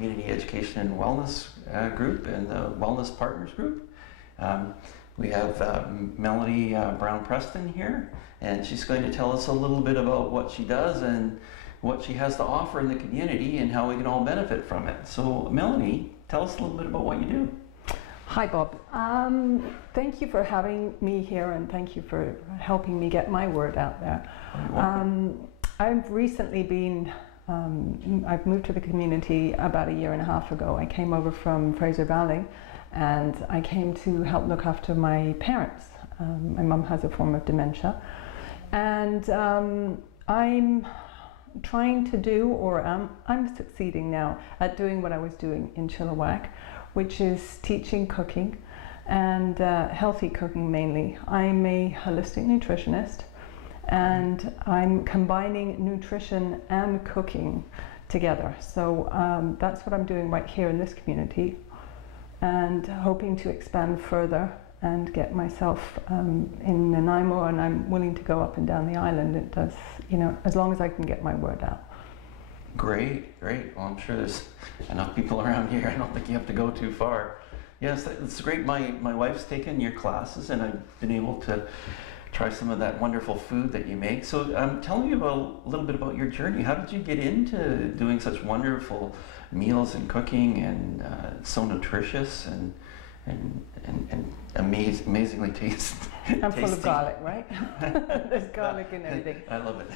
Community Education and Wellness group and the Wellness Partners group. We have Melanie Brown Preston here, and she's going to tell us a little bit about what she does and what she has to offer in the community and how we can all benefit from it. So Melanie, tell us a little bit about what you do. Hi Bob, thank you for having me here and thank you for helping me get my word out there. I've recently been, I've moved to the community about a year and a half ago. I came over from Fraser Valley and I came to help look after my parents. My mum has a form of dementia, and I'm trying to do, or I'm succeeding now at doing what I was doing in Chilliwack, which is teaching cooking and healthy cooking mainly. I'm a holistic nutritionist and I'm combining nutrition and cooking together. So that's what I'm doing right here in this community, and hoping to expand further and get myself in Nanaimo, and I'm willing to go up and down the island. It does, you know, as long as I can get my word out. Great, great. Well, I'm sure there's enough people around here. I don't think you have to go too far. Yes, it's great. My wife's taken your classes and I've been able to try some of that wonderful food that you make. So tell me a little bit about your journey. How did you get into doing such wonderful meals and cooking, and so nutritious and amazingly tasty? I'm full of garlic, right? There's garlic in everything. I love it.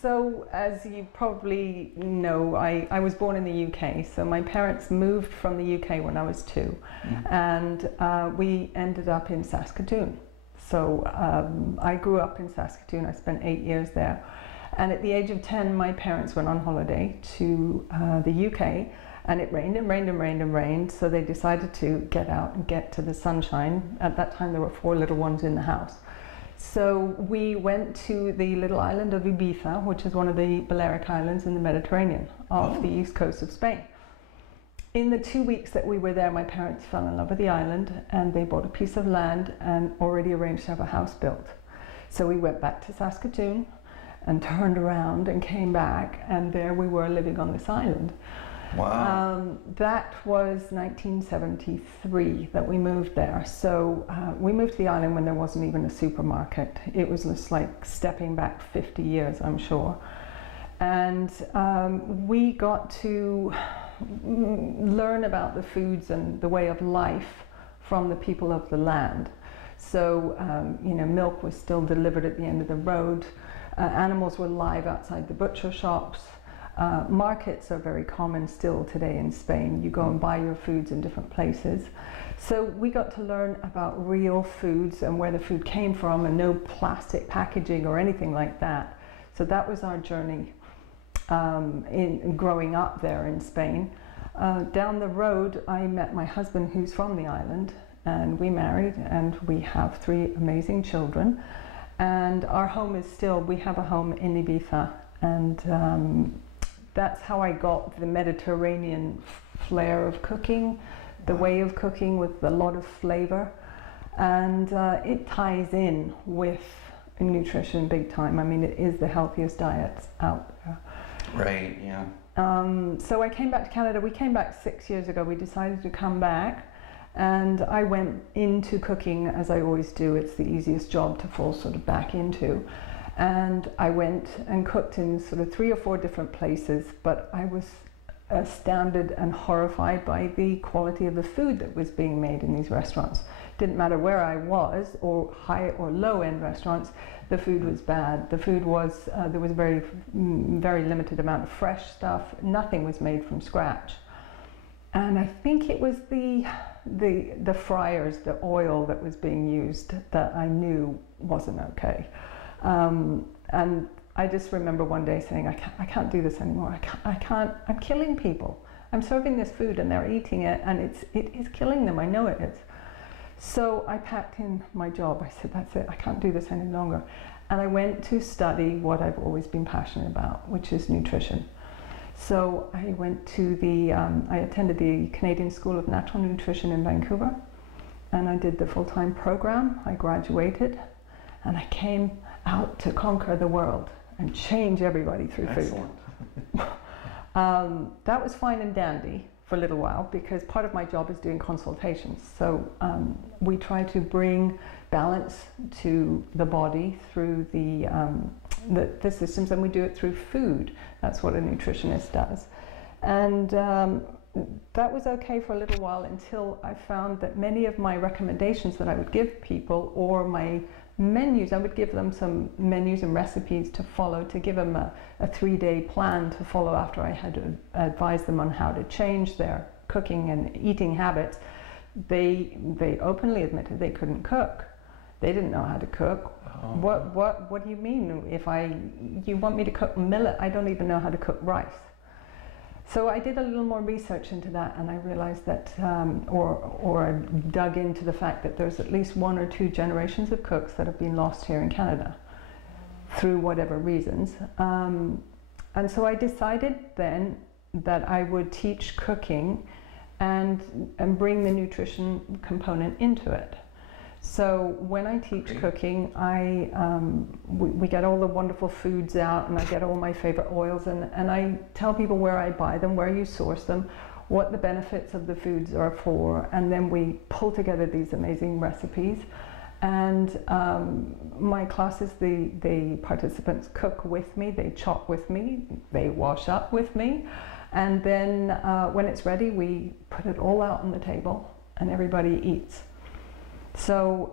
So as you probably know, I was born in the UK. So my parents moved from the UK when I was 2, and we ended up in Saskatoon. So I grew up in Saskatoon. I spent 8 years there. And at the age of 10, my parents went on holiday to the UK, and it rained and rained and rained and rained. So they decided to get out and get to the sunshine. At that time, there were 4 little ones in the house. So we went to the little island of Ibiza, which is one of the Balearic Islands in the Mediterranean off the east coast of Spain. In the 2 weeks that we were there, my parents fell in love with the island and they bought a piece of land and already arranged to have a house built. So we went back to Saskatoon and turned around and came back, and there we were living on this island. Wow. That was 1973 that we moved there. So we moved to the island when there wasn't even a supermarket. It was just like stepping back 50 years, I'm sure. And we got to learn about the foods and the way of life from the people of the land. So, you know, milk was still delivered at the end of the road. Animals were live outside the butcher shops. Markets are very common still today in Spain. You go and buy your foods in different places. So we got to learn about real foods and where the food came from, and no plastic packaging or anything like that. So that was our journey in growing up there in Spain. Down the road, I met my husband, who's from the island, and we married, and we have 3 amazing children. And our home is still, we have a home in Ibiza, and that's how I got the Mediterranean flair of cooking, the way of cooking with a lot of flavor, and it ties in with nutrition big time. I mean, it is the healthiest diet out there. Right, yeah. So I came back to Canada. We came back 6 years ago. We decided to come back, and I went into cooking as I always do. It's the easiest job to fall sort of back into. And I went and cooked in sort of 3 or 4 different places, but I was astounded and horrified by the quality of the food that was being made in these restaurants. Didn't matter where I was, or high or low end restaurants, the food was bad. The food was, there was a very limited amount of fresh stuff. Nothing was made from scratch. And I think it was the fryers, the oil that was being used, that I knew wasn't okay. And I just remember one day saying, I can't do this anymore. I can't, I'm killing people. I'm serving this food and they're eating it, and it is killing them. I know it is. So I packed in my job. I said, that's it, I can't do this any longer. And I went to study what I've always been passionate about, which is nutrition. So I went to I attended the Canadian School of Natural Nutrition in Vancouver, and I did the full-time program. I graduated, and I came out to conquer the world and change everybody through food. That was fine and dandy for a little while because part of my job is doing consultations. So we try to bring balance to the body through the systems, and we do it through food. That's what a nutritionist does. And that was okay for a little while until I found that many of my recommendations that I would give people, or my menus, I would give them some menus and recipes to follow, to give them a 3-day plan to follow after I had advised them on how to change their cooking and eating habits. They openly admitted they couldn't cook. They didn't know how to cook. Oh. What do you mean? You want me to cook millet? I don't even know how to cook rice. So I did a little more research into that, and I realized that, or I dug into the fact that there's at least 1 or 2 generations of cooks that have been lost here in Canada through whatever reasons. And so I decided then that I would teach cooking and bring the nutrition component into it. So when I teach cooking, we get all the wonderful foods out, and I get all my favorite oils, and I tell people where I buy them, where you source them, what the benefits of the foods are for, and then we pull together these amazing recipes. And my classes, the participants cook with me, they chop with me, they wash up with me, and then when it's ready, we put it all out on the table, and everybody eats. So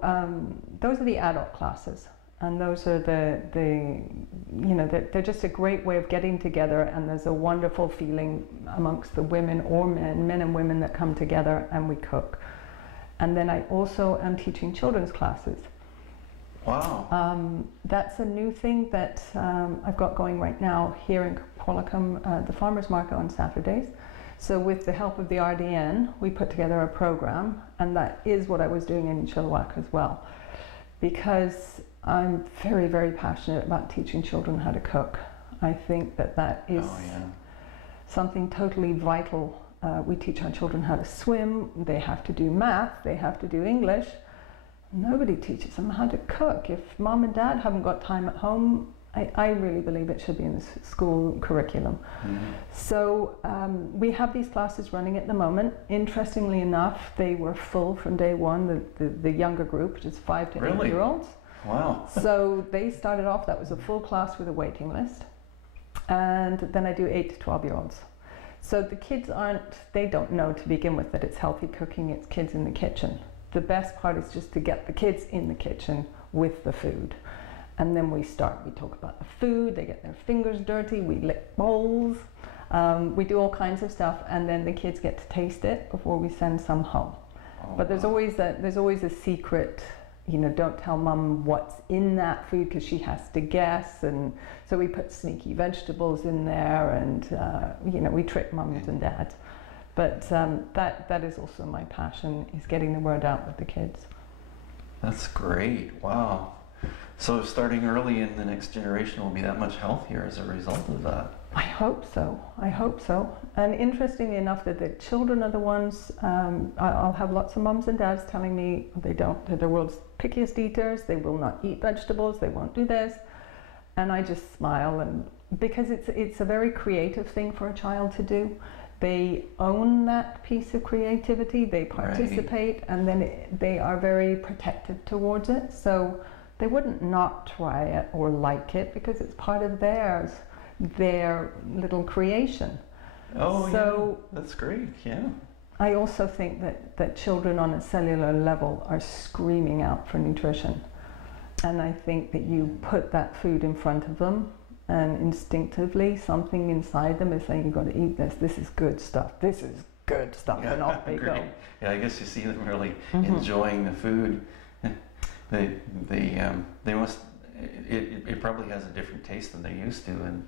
those are the adult classes, and those are they're just a great way of getting together, and there's a wonderful feeling amongst the women or men and women that come together and we cook. And then I also am teaching children's classes. Wow. That's a new thing that I've got going right now here in Qualicum, the farmers market on Saturdays. So with the help of the RDN, we put together a program, and that is what I was doing in Chilliwack as well, because I'm very, very passionate about teaching children how to cook. I think that is something totally vital. We teach our children how to swim, they have to do math, they have to do English. Nobody teaches them how to cook. If mom and dad haven't got time at home, I really believe it should be in the school curriculum. Mm-hmm. So we have these classes running at the moment. Interestingly enough, they were full from day one, the younger group, which is 5 to 8-year-olds. Wow. So they started off, that was a full class with a waiting list. And then I do 8 to 12-year-olds. So the kids they don't know to begin with that it's healthy cooking, it's kids in the kitchen. The best part is just to get the kids in the kitchen with the food. And then we talk about the food, they get their fingers dirty, we lick bowls, we do all kinds of stuff, and then the kids get to taste it before we send some home. Oh, but there's always a secret, don't tell mum what's in that food because she has to guess, and so we put sneaky vegetables in there, and we trick mums and dads. But that is also my passion, is getting the word out with the kids. That's great, wow. So starting early in the next generation will be that much healthier as a result of that. I hope so. And interestingly enough, that the children are the ones, I'll have lots of mums and dads telling me they're the world's pickiest eaters, they will not eat vegetables, they won't do this. And I just smile, and because it's a very creative thing for a child to do. They own that piece of creativity, they participate, and then they are very protective towards it. So they wouldn't not try it or like it because it's part of their little creation. Oh, so yeah, that's great, yeah. I also think that children on a cellular level are screaming out for nutrition. And I think that you put that food in front of them, and instinctively something inside them is saying, you've got to eat this is good stuff, Yeah, and off they go. Yeah, I guess you see them really enjoying the food. They must. It probably has a different taste than they used to, and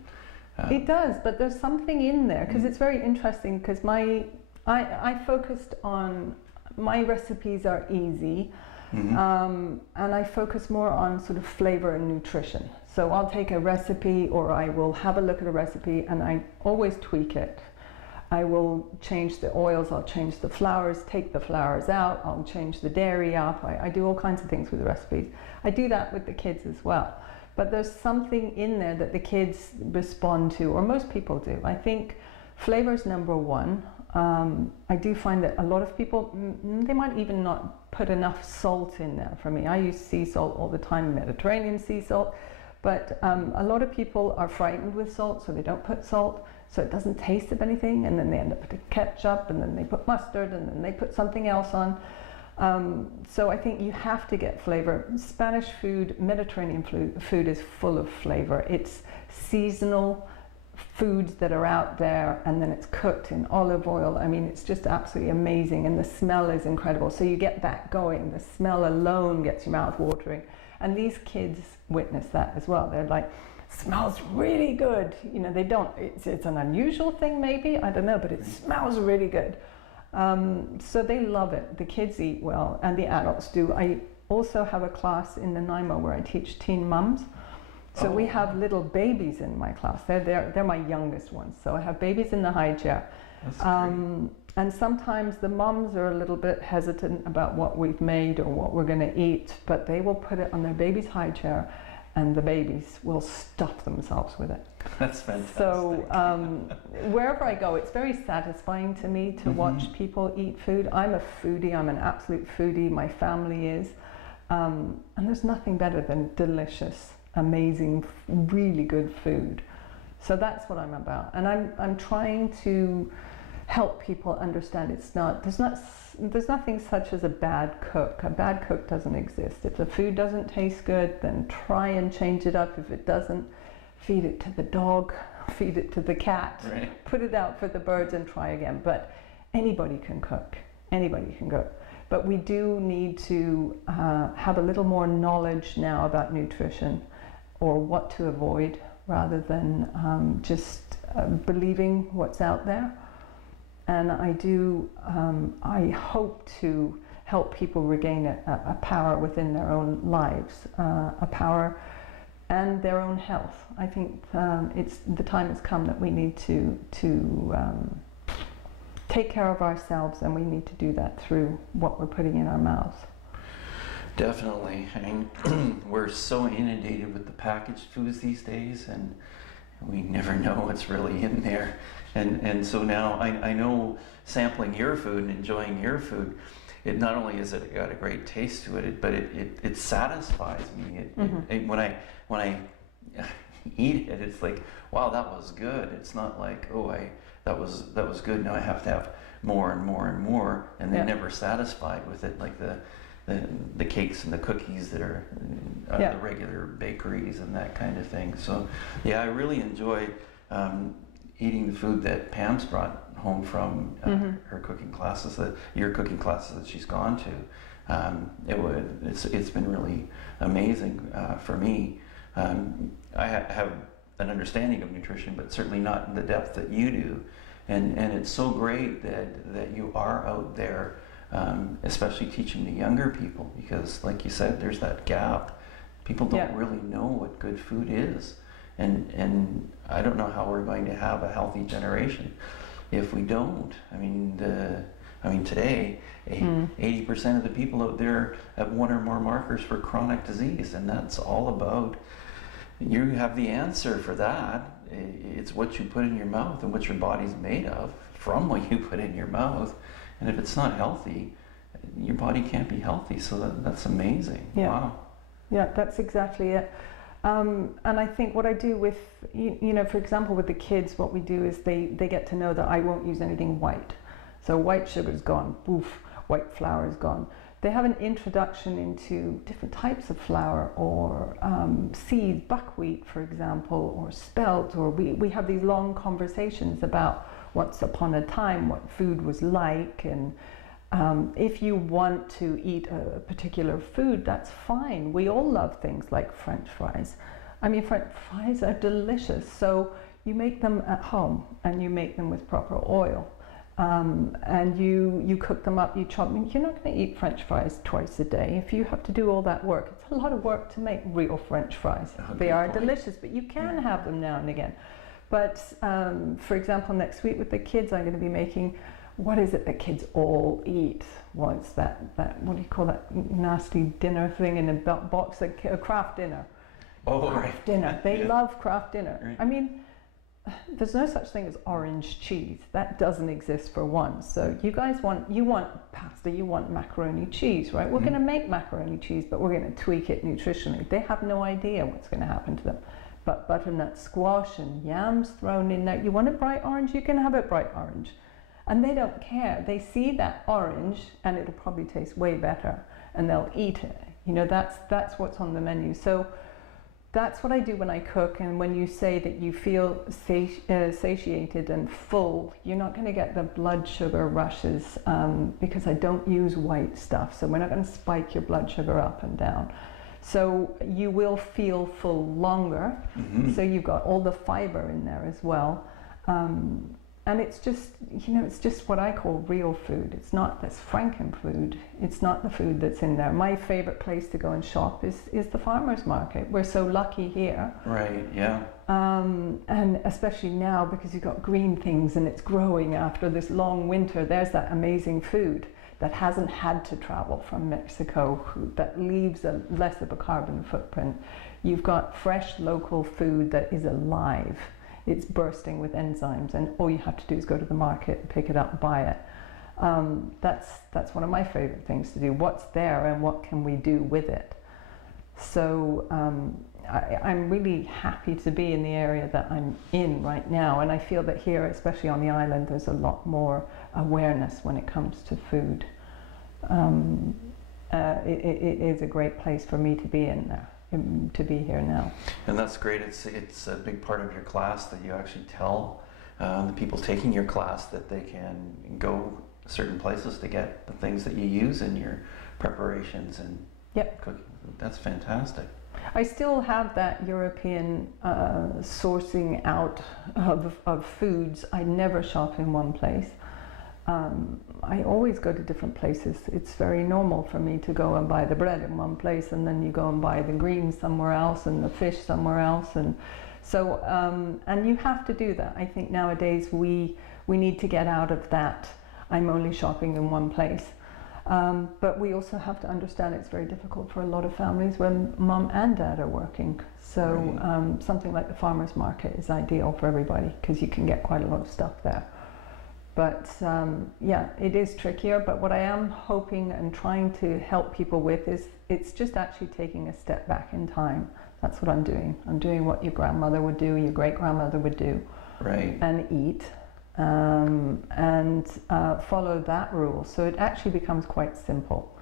it does. But there's something in there because it's very interesting. Because I focused on my recipes are easy, and I focus more on sort of flavor and nutrition. So I'll take a recipe, or I will have a look at a recipe, and I always tweak it. I will change the oils, I'll change the flours, take the flours out, I'll change the dairy up. I do all kinds of things with the recipes. I do that with the kids as well. But there's something in there that the kids respond to, or most people do. I think Flavor is number one. I do find that a lot of people, they might even not put enough salt in there for me. I use sea salt all the time, Mediterranean sea salt, but a lot of people are frightened with salt, so they don't put salt, so it doesn't taste of anything, and then they end up putting ketchup, and then they put mustard, and then they put something else on. So I think you have to get flavor. Spanish food, Mediterranean food is full of flavor. It's seasonal foods that are out there, and then it's cooked in olive oil. I mean, it's just absolutely amazing, and the smell is incredible. So you get that going. The smell alone gets your mouth watering, and these kids witness that as well. They're like, smells really good. You know, they don't, it's an unusual thing maybe, I don't know, but it smells really good. So they love it. The kids eat well, and the adults do. I also have a class in Nanaimo where I teach teen mums. So we have little babies in my class. They're my youngest ones. So I have babies in the high chair. That's great. And sometimes the mums are a little bit hesitant about what we've made or what we're going to eat, but they will put it on their baby's high chair, and the babies will stuff themselves with it. That's fantastic. So wherever I go, it's very satisfying to me to watch people eat food. I'm a foodie. I'm an absolute foodie. My family is. And there's nothing better than delicious, amazing, really good food. So that's what I'm about, and I'm trying to help people understand there's nothing such as a bad cook. A bad cook doesn't exist. If the food doesn't taste good, then try and change it up. If it doesn't, feed it to the dog, feed it to the cat, Right. put it out for the birds and try again. But anybody can cook. Anybody can cook. But we do need to have a little more knowledge now about nutrition, or what to avoid, rather than just believing what's out there. And I hope to help people regain a power within their own lives, a power and their own health. I think the time has come that we need to take care of ourselves, and we need to do that through what we're putting in our mouths. Definitely. I mean, we're so inundated with the packaged foods these days, and we never know what's really in there. And so now I know, sampling your food and enjoying your food, it not only is it got a great taste to it, but it satisfies me. When I eat it, it's like, wow, that was good. It's not like, oh, that was good. Now I have to have more and more and more, and they're never satisfied with it, like the cakes and the cookies that are the regular bakeries and that kind of thing. So yeah, I really enjoy eating the food that Pam's brought home from her cooking classes, your cooking classes that she's gone to. It's been really amazing for me. I have an understanding of nutrition, but certainly not in the depth that you do. And it's so great that you are out there, especially teaching the younger people, because like you said, there's that gap. People don't really know what good food is. And I don't know how we're going to have a healthy generation if we don't. I mean, today, 80% of the people out there have one or more markers for chronic disease, and that's all about, you have the answer for that. It's what you put in your mouth and what your body's made of from what you put in your mouth. And if it's not healthy, your body can't be healthy. So that's amazing. Yeah. Wow. Yeah, that's exactly it. And I think what I do with, you know, for example, with the kids, what we do is they get to know that I won't use anything white. So white sugar's gone, poof, white flour is gone. They have an introduction into different types of flour, or seeds, buckwheat, for example, or spelt, or we have these long conversations about once upon a time what food was like, and if you want to eat a particular food, that's fine. We all love things like French fries. I mean, French fries are delicious. So you make them at home, and you make them with proper oil. And you cook them up, you chop them. You're not going to eat French fries twice a day. If you have to do all that work, it's a lot of work to make real French fries. They are delicious, but you can have them now and again. But for example, next week with the kids, I'm going to be making, what is it that kids all eat? Well, it's that what do you call that nasty dinner thing in a box, a craft dinner. Oh, Craft dinner. They love craft dinner. Right. I mean, there's no such thing as orange cheese. That doesn't exist for one. So you guys want pasta, you want macaroni cheese, right? We're going to make macaroni cheese, but we're going to tweak it nutritionally. They have no idea what's going to happen to them. But butternut squash and yams thrown in there, you want it bright orange, you can have it bright orange. And they don't care. They see that orange and it'll probably taste way better and they'll eat it. You know, that's what's on the menu. So that's what I do when I cook. And when you say that you feel satiated and full, you're not going to get the blood sugar rushes because I don't use white stuff. So we're not going to spike your blood sugar up and down. So you will feel full longer. So you've got all the fiber in there as well. And it's just, you know, it's just what I call real food. It's not this Frankenfood. It's not the food that's in there. My favorite place to go and shop is the farmer's market. We're so lucky here. Right, yeah. And especially now because you've got green things and it's growing after this long winter. There's that amazing food that hasn't had to travel from Mexico, that leaves less of a carbon footprint. You've got fresh local food that is alive. It's bursting with enzymes, and all you have to do is go to the market, pick it up, buy it. That's one of my favorite things to do. What's there and what can we do with it? So I'm really happy to be in the area that I'm in right now, and I feel that here, especially on the island, there's a lot more awareness when it comes to food. It is a great place for me to be in there. To be here now. And that's great. It's a big part of your class that you actually tell the people taking your class that they can go certain places to get the things that you use in your preparations and cooking. That's fantastic. I still have that European sourcing out of foods. I never shop in one place. I always go to different places. It's very normal for me to go and buy the bread in one place and then you go and buy the greens somewhere else and the fish somewhere else. And so, and you have to do that. I think nowadays we need to get out of that. I'm only shopping in one place. But we also have to understand it's very difficult for a lot of families when mum and dad are working. So something like the farmer's market is ideal for everybody because you can get quite a lot of stuff there. But yeah, it is trickier, but what I am hoping and trying to help people with is it's just actually taking a step back in time. That's what I'm doing. I'm doing what your grandmother would do, your great-grandmother would do. Right. And eat and follow that rule. So it actually becomes quite simple.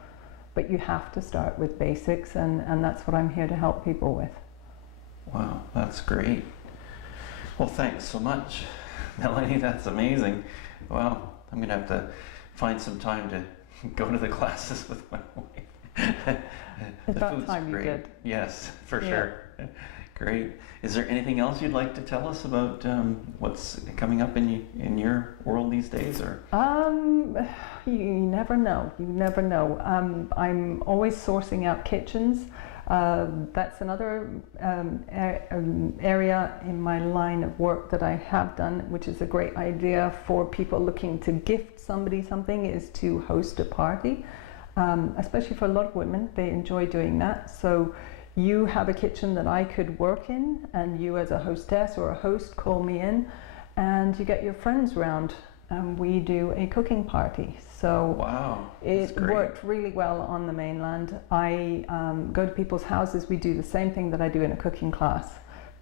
But you have to start with basics, and that's what I'm here to help people with. Wow, that's great. Well, thanks so much, Melanie. That's amazing. Well, I'm going to have to find some time to go to the classes with my wife. It's about time you great. did. Yes, for sure. Great. Is there anything else you'd like to tell us about what's coming up in your world these days? Or you never know. You never know. I'm always sourcing out kitchens. That's another area in my line of work that I have done, which is a great idea for people looking to gift somebody something, is to host a party. Especially for a lot of women, they enjoy doing that. So you have a kitchen that I could work in, and you as a hostess or a host call me in, and you get your friends round, and we do a cooking party. So wow, it worked really well on the mainland. I go to people's houses. We do the same thing that I do in a cooking class.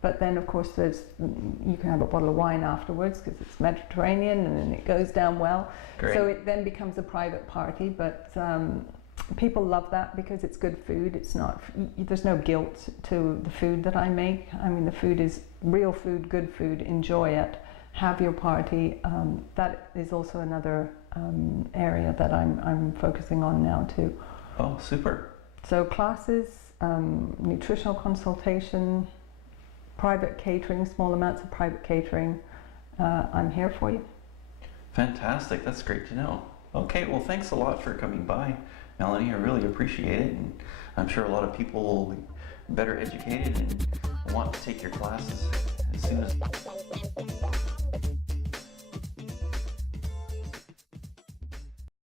But then, of course, you can have a bottle of wine afterwards because it's Mediterranean and it goes down well. Great. So it then becomes a private party. But people love that because it's good food. It's not. There's no guilt to the food that I make. I mean, the food is real food, good food. Enjoy it. Have your party. That is also another area that I'm focusing on now too. Oh, super. So classes, nutritional consultation, private catering, small amounts of private catering. I'm here for you. Fantastic. That's great to know. Okay, well, thanks a lot for coming by, Melanie. I really appreciate it, and I'm sure a lot of people will be better educated and want to take your classes as soon as possible.